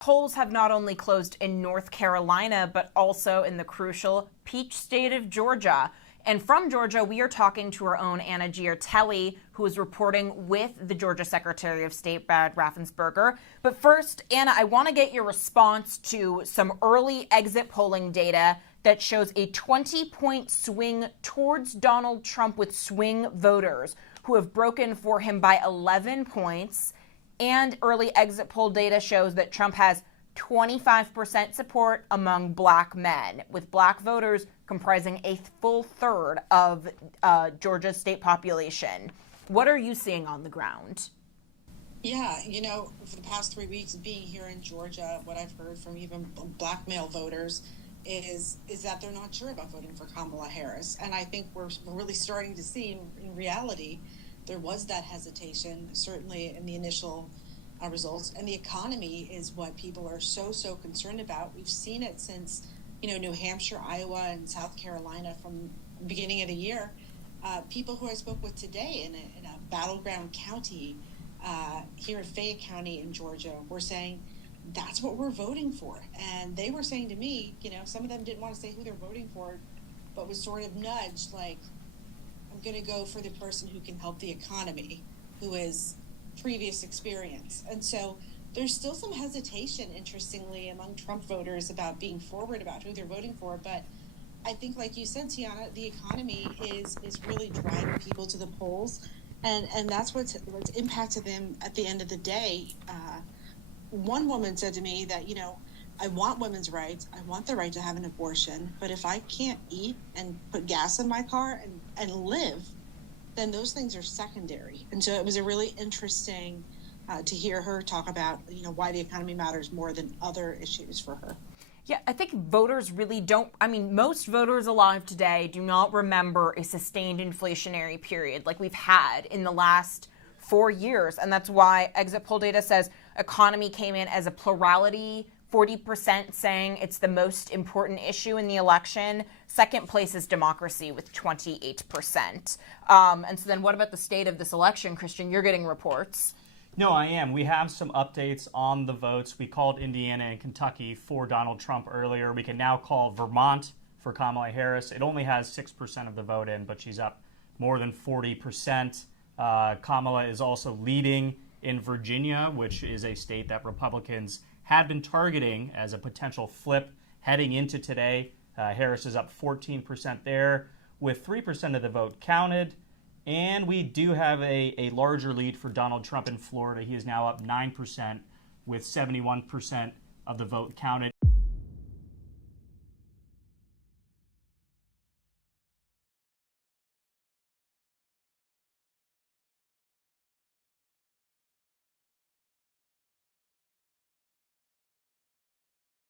Polls have not only closed in North Carolina, but also in the crucial peach state of Georgia. And from Georgia, we are talking to our own Anna Giartelli, who is reporting with the Georgia Secretary of State, Brad Raffensperger. But first, Anna, I want to get your response to some early exit polling data that shows a 20-point swing towards Donald Trump with swing voters who have broken for him by 11 points. And early exit poll data shows that Trump has 25% support among black men, with black voters comprising a full third of Georgia's state population. What are you seeing on the ground? Yeah, for the past 3 weeks being here in Georgia, what I've heard from even black male voters is that they're not sure about voting for Kamala Harris. And I think we're really starting to see in reality there was that hesitation, certainly in the initial results. And the economy is what people are so concerned about. We've seen it since, New Hampshire, Iowa, and South Carolina from the beginning of the year. People who I spoke with today in a battleground county here in Fayette County in Georgia were saying, that's what we're voting for. And they were saying to me, some of them didn't want to say who they're voting for, but was sort of nudged like, I'm going to go for the person who can help the economy, who is previous experience. And so there's still some hesitation, interestingly, among Trump voters about being forward about who they're voting for. But I think, like you said, Tiana, the economy is really driving people to the polls. And that's what's impacted them at the end of the day. One woman said to me that, I want women's rights. I want the right to have an abortion. But if I can't eat and put gas in my car and live, then those things are secondary. And so it was a really interesting to hear her talk about, why the economy matters more than other issues for her. Yeah, I think voters really don't. Most voters alive today do not remember a sustained inflationary period like we've had in the last 4 years. And that's why exit poll data says economy came in as a plurality, 40% saying it's the most important issue in the election. Second place is democracy with 28%. And so then what about the state of this election? Christian, you're getting reports. No, I am. We have some updates on the votes. We called Indiana and Kentucky for Donald Trump earlier. We can now call Vermont for Kamala Harris. It only has 6% of the vote in, but she's up more than 40%. Kamala is also leading in Virginia, which is a state that Republicans had been targeting as a potential flip heading into today. Harris is up 14% there with 3% of the vote counted. And we do have a larger lead for Donald Trump in Florida. He is now up 9% with 71% of the vote counted.